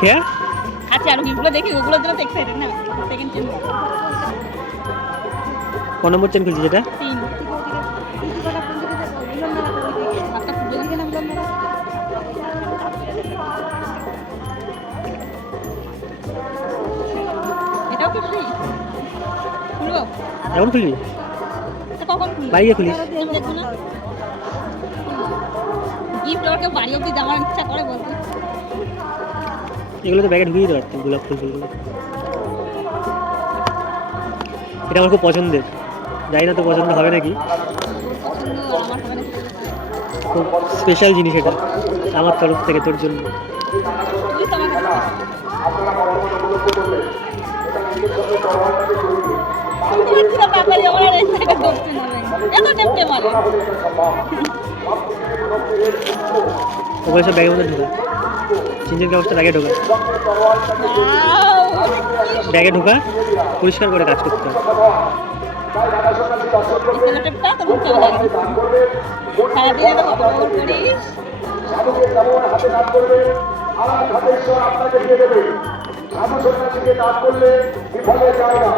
কে আচ্ছা আর গিফটগুলো দেখি ওগুলোর জন্য তো এক্সাইটেড না সেকেন্ড চেন কোন নম্বর চেন খুলছি যেটা 3 হাতটা ফুলে গেলাম এটাও কি ফ্রি খুলবো এখন খুলবি কখন খুলবো বাইরে খুলিস দেখো না গিফট ওরকে বাড়ি অবধি যাওয়ার ইচ্ছা করে বলতে এগুলো তো ব্যাগে ঢুকিয়ে দিতে পারতাম গোলাপ ফুলগুলো এটা আমার খুব পছন্দের জানি না তো পছন্দ হবে নাকি পছন্দ আমার হবে না খুব স্পেশাল জিনিস এটা আমার তরফ থেকে তোর জন্য তুই তো আমাকে ওগুলো সব ব্যাগের মধ্যে ঢোকা চিনচিন কাগজটা ব্যাগে ঢোকা ব্যাগে ঢোকা পরিষ্কার করে কাজ করতে হবে আপনাকে দিয়ে দেবে সাধু সন্ন্যাসীকে কাজ করলে বিফলে যায় না